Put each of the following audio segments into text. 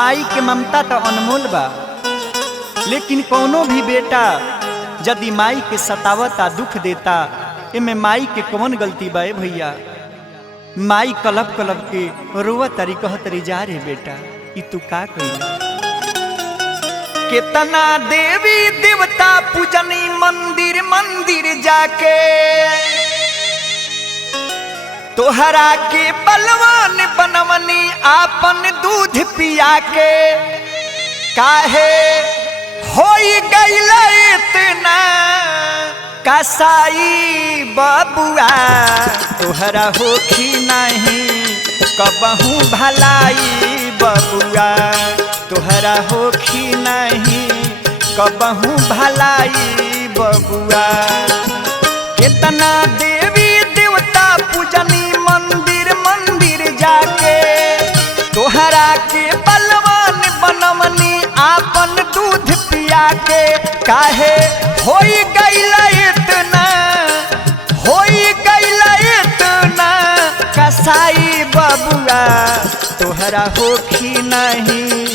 माई के ममता तो अनमोल बा, लेकिन कोनो भी बेटा यदि माई के सतावता दुख देता एमे माई के कौन गलती बा भैया। माई कलब कलब के रोवा तरी कह तरी जा रे बेटा ई तू का कइला। कितना देवी देवता पूजनी मंदिर मंदिर जाके, तोहरा के बलवान बनवनी आपन दूध पिया के, काहे होई गईला इतना कसाई बबुआ, तोहरा होखी नहीं कबहू भलाई बबुआ, तोहरा होखी नहीं कबहू भलाई बबुआ। कितना देवी देवता पूजनी मंदिर मंदिर जाके, तोहरा के बलवान बनवनी आपन दूध पिया के, काहे होई गईला इतना, होई गईला इतना कसाई बबुआ, तोहरा होखी नहीं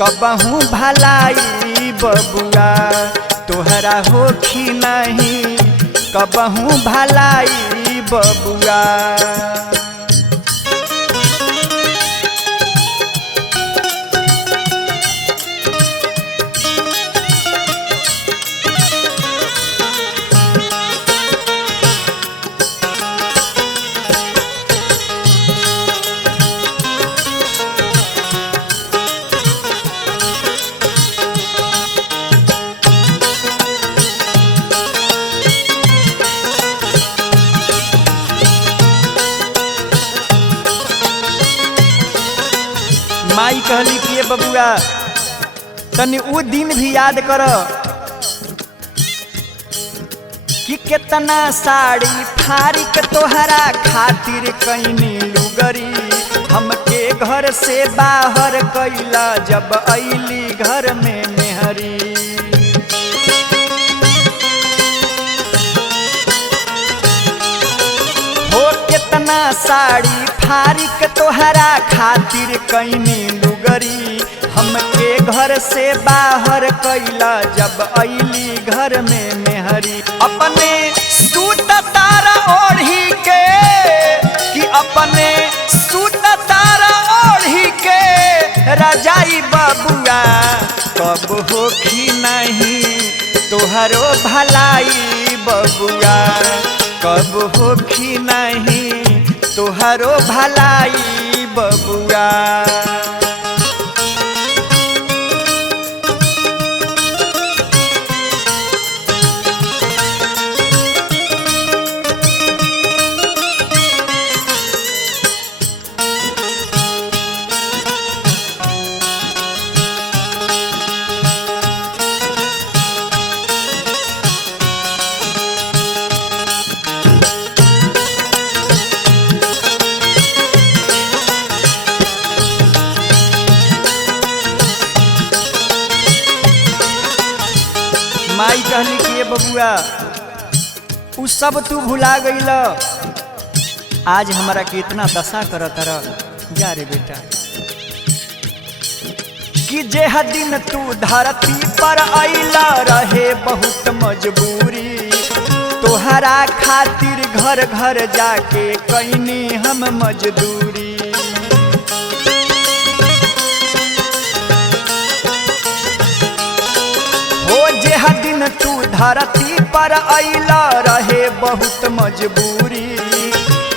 कबहू भलाई बबुआ, तोहरा होखी नहीं कबहू भलाई बबुआ। माई कहली कि ये बबुआ तनी वो दिन भी याद कर कि कितना साड़ी फाड़ी के तोहरा खातिर कईनी लुगरी, हमके घर से बाहर कैला जब अइली घर में मेहरी। हो कितना साड़ी फाड़ी के तोहरा खातिर कईनी लुगरी, हमके घर से बाहर कैला जब अइली घर में मेहरी। अपने सूत तारा ओढ़ी के कि अपने सूत तारा ओढ़ी के रजाई बबुआ, कब होखी नहीं तोहरो भलाई बबुआ, कब होखी नहीं तोहरो भलाई बबुआ। माई कहली कि ये बबुआ उ सब तू भुला गईल, आज हमारा के इतना दशा करत रह जा रे बेटा। कि जेह दिन तू धरती पर अइला रहे बहुत मजबूरी, तोहरा खातिर घर घर जाके कईनी हम मजदूरी। जेह दिन तू धरती पर अइला रहे बहुत मजबूरी,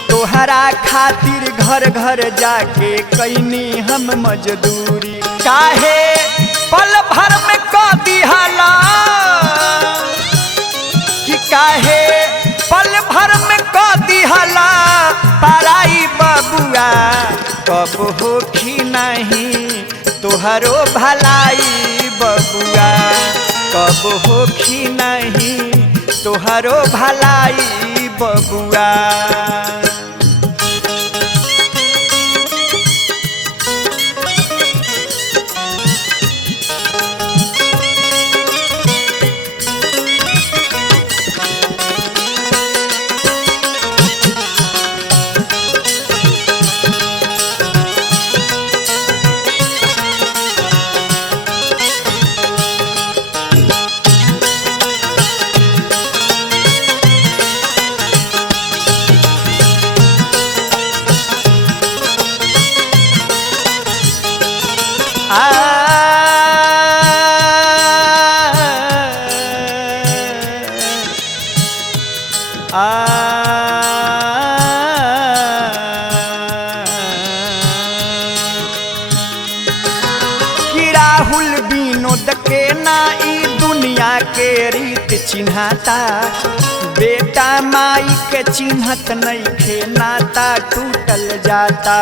तोहरा खातिर घर घर जाके कईनी हम मजदूरी। काहे पल भर में क दिहला, कि काहे पल भर में क दिहला पराई बबुआ, कब होखी नहीं तोहरो भलाई बबुआ, कब होखी नहीं तोहरो भलाई बबुआ। रीत चिन्हाता, बेटा माई के चिन्हत नइखे नाता टूटल जाता।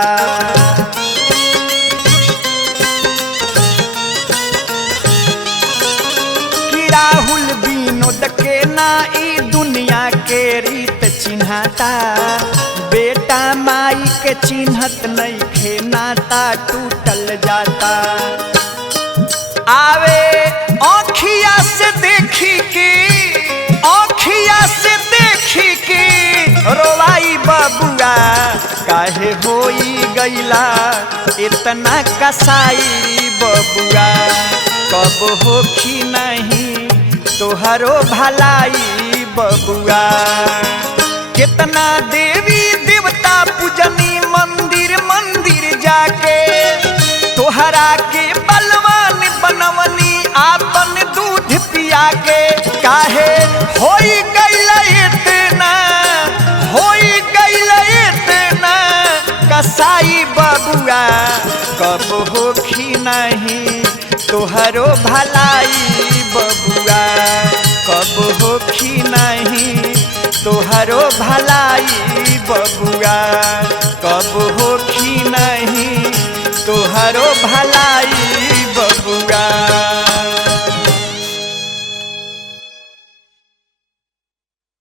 कि राहुल विनोद के ना ई दुनिया के रीत चिन्हाता, बेटा माई के चिन्हत नइखे नाता टूटल जाता। आवे आँखिया से देखी के, आँखिया से देखी के रोवाई बबुआ, काहे होई गईला इतना कसाई बबुआ, कब होखी नहीं तोहरो भलाई बबुआ। कितना देवी देवता पूजनी मंदिर मंदिर जाके, तोहरा के बलवान बनवनी आपन दूध पिया के, काहे होई गईल इतना, होई गईल इतना कसाई बबुआ, कब होखी नहीं तोहरो भलाई बबुआ, कब होखी नहीं तोहरो भलाई बबुआ, कब होखी नहीं तोहरो भलाई।